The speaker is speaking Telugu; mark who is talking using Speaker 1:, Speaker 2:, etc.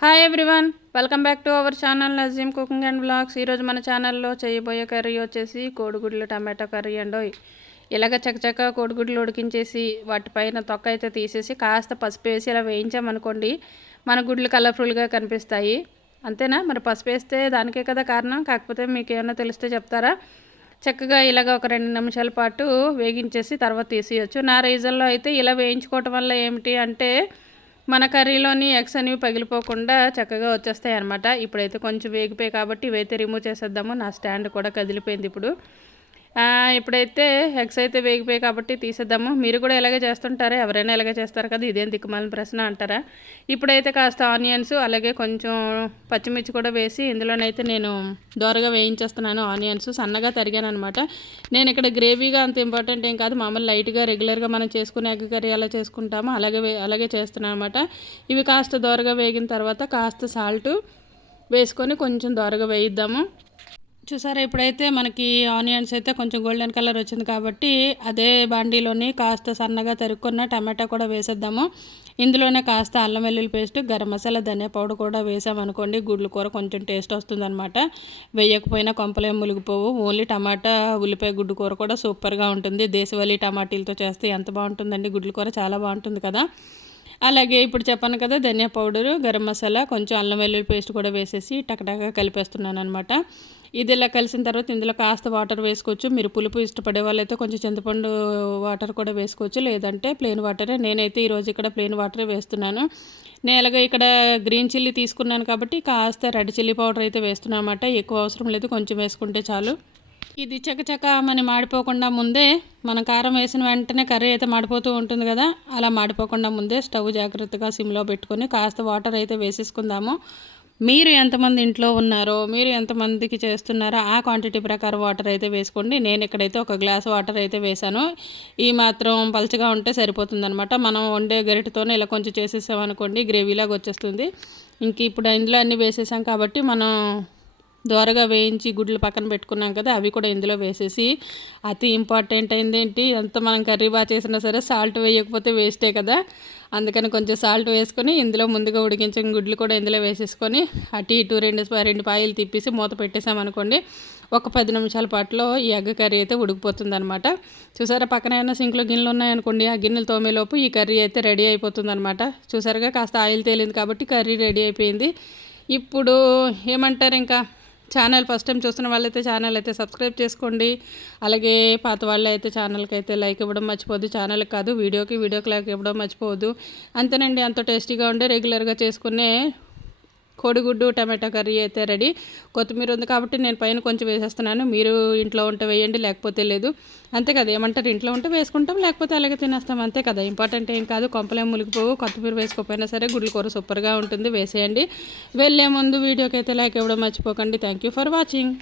Speaker 1: Hi everyone welcome back to our channel Nazeem cooking and vlogs ఈరోజు మన ఛానల్లో చేయబోయే కర్రీ వచ్చేసి కోడిగుడ్లు టమాటో కర్రీ అండ్ ఇలాగ చకచక కోడిగుడ్లు ఉడికించేసి వాటిపైన తొక్క అయితే తీసేసి కాస్త పసుపు వేసి ఇలా వేయించామనుకోండి మన గుడ్లు కలర్ఫుల్గా కనిపిస్తాయి. అంతేనా? మరి పసుపు వేస్తే దానికే కదా కారణం? కాకపోతే మీకు ఏమైనా తెలిస్తే చెప్తారా? చక్కగా ఇలాగ ఒక రెండు నిమిషాల పాటు వేగించేసి తర్వాత తీసేయచ్చు. నా రీజన్లో అయితే ఇలా వేయించుకోవటం వల్ల ఏమిటి అంటే మన కర్రీలోని ఎగ్స్ అనేవి పగిలిపోకుండా చక్కగా వచ్చేస్తాయి అనమాట ఇప్పుడైతే కొంచెం వేగిపోయి కాబట్టి ఇవైతే రిమూవ్ చేసేద్దాము. నా స్టాండ్ కూడా కదిలిపోయింది ఇప్పుడు. ఇప్పుడైతే ఎగ్స్ అయితే వేగిపోయాయి కాబట్టి తీసేద్దాము. మీరు కూడా ఇలాగే చేస్తుంటారా? ఎవరైనా ఇలాగే చేస్తారు కదా? ఇదేం దిక్కుమాలిన ప్రశ్న అంటారా? ఇప్పుడైతే కాస్త ఆనియన్స్ అలాగే కొంచెం పచ్చిమిర్చి కూడా వేసి ఇందులోనైతే నేను దోరగా వేయించేస్తున్నాను ఆనియన్స్. సన్నగా తరిగాను అనమాట నేను ఇక్కడ గ్రేవీగా అంత ఇంపార్టెంట్ ఏం కాదు. మామూలు లైట్గా రెగ్యులర్గా మనం చేసుకునే ఎగ్ కర్రీ ఎలా చేసుకుంటామో అలాగే అలాగే చేస్తున్నాను అనమాట ఇవి కాస్త దోరగా వేగిన తర్వాత కాస్త సాల్ట్ వేసుకొని కొంచెం దోరగా వేయిద్దాము. చూసారా ఇప్పుడైతే మనకి ఆనియన్స్ అయితే కొంచెం గోల్డెన్ కలర్ వచ్చింది కాబట్టి అదే బాండీలోని కాస్త సన్నగా తరుక్కున్న టమాటా కూడా వేసేద్దాము. ఇందులోనే కాస్త అల్లం వెల్లుల్లి పేస్ట్ గరం మసాలా ధనియా పౌడర్ కూడా వేసామనుకోండి గుడ్లు కూర కొంచెం టేస్ట్ వస్తుందన్నమాట. వేయకపోయినా కొంపలేం ములిగిపోవు ఓన్లీ టమాటా ఉల్లిపాయ గుడ్డు కూర కూడా సూపర్గా ఉంటుంది. దేశవాళీ టమాటీలతో చేస్తే ఎంత బాగుంటుందండి? గుడ్ల కూర చాలా బాగుంటుంది కదా. అలాగే ఇప్పుడు చెప్పాను కదా ధనియా పౌడరు గరం మసాలా కొంచెం అల్లం వెల్లుల్లి పేస్ట్ కూడా వేసేసి టకటగా కలిపేస్తున్నాను అనమాట ఇది ఇలా కలిసిన తర్వాత ఇందులో కాస్త వాటర్ వేసుకోవచ్చు. మీరు పులుపు ఇష్టపడే వాళ్ళైతే కొంచెం చింతపండు వాటర్ కూడా వేసుకోవచ్చు. లేదంటే ప్లెయిన్ వాటరే. నేనైతే ఈరోజు ఇక్కడ ప్లెయిన్ వాటరే వేస్తున్నాను. నేను అలాగే ఇక్కడ గ్రీన్ చిల్లీ తీసుకున్నాను కాబట్టి కాస్త రెడ్ చిల్లీ పౌడర్ అయితే వేస్తున్నాను అనమాట ఎక్కువ అవసరం లేదు. కొంచెం వేసుకుంటే చాలు. ఇది చకచక మనం మాడిపోకుండా ముందే మనం కారం వేసిన వెంటనే కర్రీ అయితే మాడిపోతూ ఉంటుంది కదా అలా మాడిపోకుండా ముందే స్టవ్ జాగ్రత్తగా సిమ్లో పెట్టుకొని కాస్త వాటర్ అయితే వేసేసుకుందాము. మీరు ఎంతమంది ఇంట్లో ఉన్నారో మీరు ఎంతమందికి చేస్తున్నారో ఆ క్వాంటిటీ ప్రకారం వాటర్ అయితే వేసుకోండి. నేను ఇక్కడైతే ఒక గ్లాస్ వాటర్ అయితే వేశాను. ఈ మాత్రం పలచగా ఉంటే సరిపోతుందనమాట మనం వండే గరిటతోనే ఇలా కొంచెం చేసేసామనుకోండి గ్రేవీలాగా వచ్చేస్తుంది. ఇంక ఇప్పుడు ఇందులో అన్నీ వేసేసాం కాబట్టి మనం దోరగా వేయించి గుడ్లు పక్కన పెట్టుకున్నాం కదా అవి కూడా ఇందులో వేసేసి అతి ఇంపార్టెంట్ అయిందేంటి ఎంత మనం కర్రీ బాగా చేసినా సరే సాల్ట్ వేయకపోతే వేస్టే కదా. అందుకని కొంచెం సాల్ట్ వేసుకొని ఇందులో ముందుగా ఉడికించిన గుడ్లు కూడా ఇందులో వేసేసుకొని అటు ఇటు రెండు రెండు పాయలు తిప్పేసి మూత పెట్టేసామనుకోండి ఒక పది నిమిషాల పాటులో ఈ ఎగ్ కర్రీ అయితే ఉడికిపోతుంది అనమాట చూసారా పక్కన ఏమైనా సింక్లో గిన్నెలు ఉన్నాయనుకోండి ఆ గిన్నెలు తోమేలోపు ఈ కర్రీ అయితే రెడీ అయిపోతుంది అనమాట చూసారుగా కాస్త ఆయిల్ తేలింది కాబట్టి కర్రీ రెడీ అయిపోయింది. ఇప్పుడు ఏమంటారు ఇంకా? ఛానల్ ఫస్ట్ టైం చూస్తున్న వాళ్ళైతే ఛానల్ అయితే సబ్స్క్రైబ్ చేసుకోండి. అలాగే పాత వాళ్ళు అయితే ఛానల్కి అయితే లైక్ ఇవ్వడం మర్చిపోద్దు ఛానల్కి కాదు వీడియోకి వీడియోకి లైక్ ఇవ్వడం మర్చిపోవద్దు. అంతేనండి అంత టేస్టీగా ఉండే రెగ్యులర్గా చేసుకునే కోడిగుడ్డు టమాటా కర్రీ అయితే రెడీ. కొత్తిమీర ఉంది కాబట్టి నేను పైన కొంచెం వేసేస్తున్నాను. మీరు ఇంట్లో ఉంటే వేయండి లేకపోతే లేదు. అంతే కదా ఏమంటారు? ఇంట్లో ఉంటే వేసుకుంటాం లేకపోతే అలాగే తినేస్తాం. అంతే కదా ఇంపార్టెంట్ ఏం కాదు. కొంపలేం ములిగిపోవు కొత్తిమీర వేసుకోకపోయినా సరే గుడ్లు కూర సూపర్గా ఉంటుంది. వేసేయండి. వెళ్ళే ముందు వీడియోకి అయితే లైక్ ఇవ్వడం మర్చిపోకండి. Thank you for watching